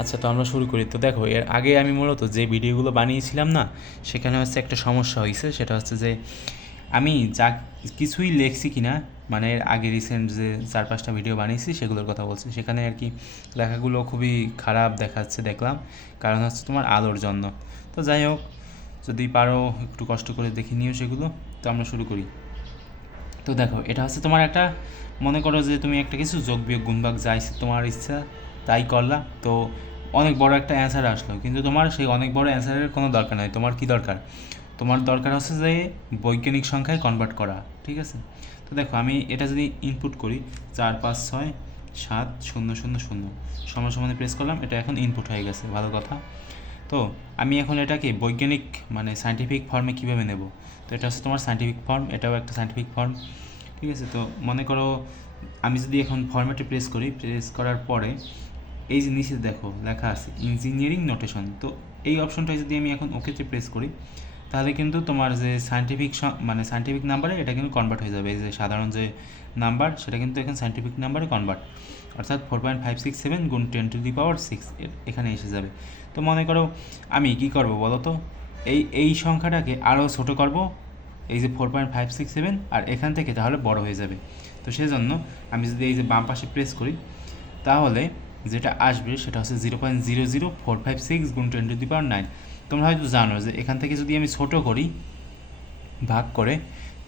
আচ্ছা তো আমরা শুরু করি। তো দেখো, এর আগে আমি মূলত যে ভিডিওগুলো বানিয়েছিলাম না, সেখানে হচ্ছে একটা সমস্যা হয়েছে। সেটা হচ্ছে যে, আমি যা কিছুই লেখছি কি না মানে এর আগে রিসেন্ট যে চার পাঁচটা ভিডিও বানিয়েছি, সেগুলোর কথা বলছি। সেখানে আর কি লেখাগুলো খুবই খারাপ দেখাচ্ছে দেখলাম। কারণ হচ্ছে তোমার আলোর জন্য। তো যাই হোক, যদি পারো একটু কষ্ট করে দেখে নিও সেগুলো। তো আমরা শুরু করি। তো দেখো, এটা হচ্ছে তোমার একটা, মনে করো যে তুমি একটা কিছু যোগ বিয়োগ গুণভাগ যা তোমার ইচ্ছা তাই করলা। তো অনেক বড় একটা অ্যান্সার আসলো। কিন্তু তোমার সেই অনেক বড় অ্যান্সারের কোনো দরকার নাই। তোমার কি দরকার? তোমার দরকার হচ্ছে যে বৈজ্ঞানিক সংখ্যায় কনভার্ট করা, ঠিক আছে? তো দেখো, আমি এটা যদি ইনপুট করি, চার, পাঁচ, ছয়, সাত, শূন্য শূন্য শূন্য, সমান সমানে প্রেস করলাম, এটা এখন ইনপুট হয়ে গেছে, ভালো কথা। তো আমি এখন এটাকে বৈজ্ঞানিক মানে সায়েন্টিফিক ফর্মে কীভাবে নেব? তো এটা হচ্ছে তোমার সাইন্টিফিক ফর্ম এটাও একটা সায়েন্টিফিক ফর্ম ঠিক আছে? তো মনে করো, আমি যদি এখন ফর্মেটে প্রেস করি প্রেস করার পরে এই যে নিচে দেখো, লেখা আছে ইঞ্জিনিয়ারিং নোটেশন তো এই অপশনটায় যদি আমি এখন ওকেতে প্রেস করি, তাহলে কিন্তু তোমার যে সায়েন্টিফিক মানে সাইন্টিফিক নাম্বারে এটা কিন্তু কনভার্ট হয়ে যাবে। এই যে সাধারণ যে নাম্বার সেটা কিন্তু এখন সায়েন্টিফিক নাম্বারে কনভার্ট অর্থাৎ four point five six seven গুণ ten to the power six এখানে এসে যাবে। তো মনে করো আমি কি করব বলো তো? এই এই সংখ্যাটাকে আরও ছোটো করব, এই যে four point five six seven আর এখান থেকে তাহলে বড় হয়ে যাবে। তো সেজন্য আমি যদি এই যে বাম পাশে প্রেস করি, তাহলে যেটা আসবে সেটা হচ্ছে zero point zero zero four five six গুণ ten to the power nine তোমরা হয়তো জানো যে এখান থেকে যদি আমি ছোট করি, ভাগ করে,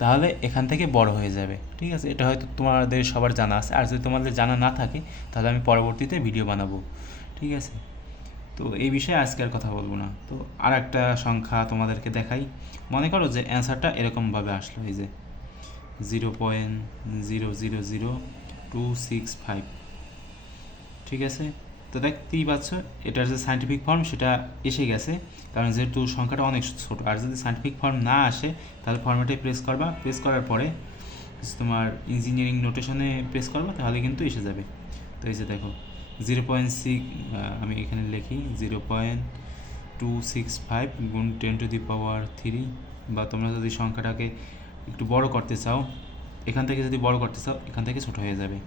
তাহলে এখান থেকে বড় হয়ে যাবে। ঠিক আছে? এটা হয়তো তোমাদের সবার জানা আছে। আর যদি তোমাদের জানা না থাকে, তাহলে আমি পরবর্তীতে ভিডিও বানাবো। ঠিক আছে? তো এই বিষয়ে আজকে আর কথা বলব না। তো আর একটা সংখ্যা তোমাদেরকে দেখাই। মনে করো যে অ্যান্সারটা এরকমভাবে আসলো, এই যে zero point zero zero zero two six five ঠিক আছে? তো দেখতেই পাচ্ছ, এটার যে সায়েন্টিফিক ফর্ম সেটা এসে গেছে। কারণ যেহেতু সংখ্যাটা অনেক ছোটো, আর যদি সায়েন্টিফিক ফর্ম না আসে, তাহলে ফর্মেটে প্রেস করবা। প্রেস করার পরে তোমার ইঞ্জিনিয়ারিং নোটেশনে প্রেস করবা, তাহলে কিন্তু এসে যাবে। তো এই যে দেখো জিরো পয়েন্ট সিক্স আমি এখানে লিখি zero point two six five গুণ ten to the power three বা তোমরা যদি সংখ্যাটাকে একটু বড় করতে চাও, এখান থেকে যদি বড় করতে চাও, এখান থেকে ছোটো হয়ে যাবে।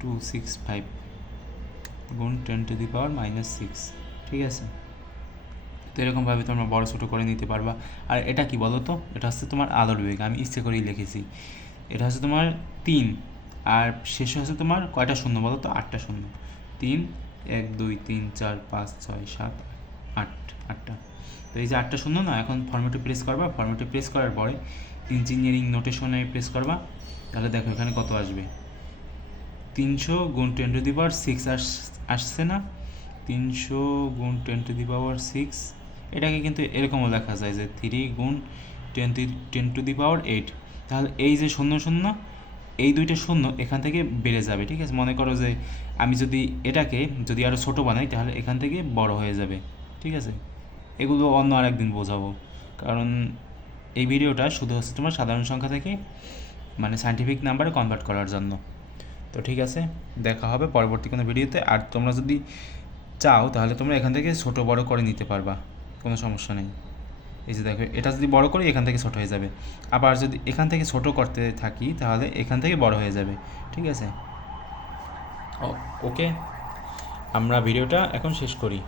টু সিক্স ফাইভ গুণ ten to the power minus six ঠিক আছে? তো এরকমভাবে তোমরা বড় ছোটো করে নিতে পারবা। আর এটা কি বলো তো এটা হচ্ছে তোমার আলোর বেগ, আমি ইচ্ছে করেই লিখেছি। এটা হচ্ছে তোমার তিন, আর শেষে হচ্ছে তোমার কয়টা শূন্য বলো তো আটটা শূন্য। তিন, এক, দুই, তিন, চার, পাঁচ, ছয়, সাত, আট, আটটা। তো এই যে আটটা শূন্য না, এখন ফর্মেটে প্রেস করবা। ফর্মেটে প্রেস করার পরে ইঞ্জিনিয়ারিং নোটেশনে প্রেস করবা। তাহলে দেখো এখানে কত আসবে? তিনশো গুণ ten to the power six আস, আসছে না। তিনশো গুণ ten to the power six এটাকে কিন্তু এরকমও লেখা যায় যে থ্রি গুণ ten ten to the power eight তাহলে এই যে শূন্য শূন্য, এই দুইটা শূন্য এখান থেকে বেড়ে যাবে, ঠিক আছে? মনে করো যে আমি যদি এটাকে যদি আরও ছোটো বানাই, তাহলে এখান থেকে বড় হয়ে যাবে, ঠিক আছে? এগুলো অন্য আরেকদিন বোঝাবো। কারণ এই ভিডিওটা শুধু হচ্ছে তোমার সাধারণ সংখ্যা থেকে মানে সাইন্টিফিক নাম্বারে কনভার্ট করার জন্য। তো ঠিক আছে, দেখা হবে পরবর্তী কোনো ভিডিওতে। আর তোমরা যদি চাও, তাহলে তোমরা এখান থেকে ছোটো বড় করে নিতে পারবা, কোনো সমস্যা নেই। এই যে দেখো, এটা যদি বড় করি, এখান থেকে ছোট হয়ে যাবে। আবার যদি এখান থেকে ছোট করতে থাকি, তাহলে এখান থেকে বড় হয়ে যাবে। ঠিক আছে? ওকে, আমরা ভিডিওটা এখন শেষ করি।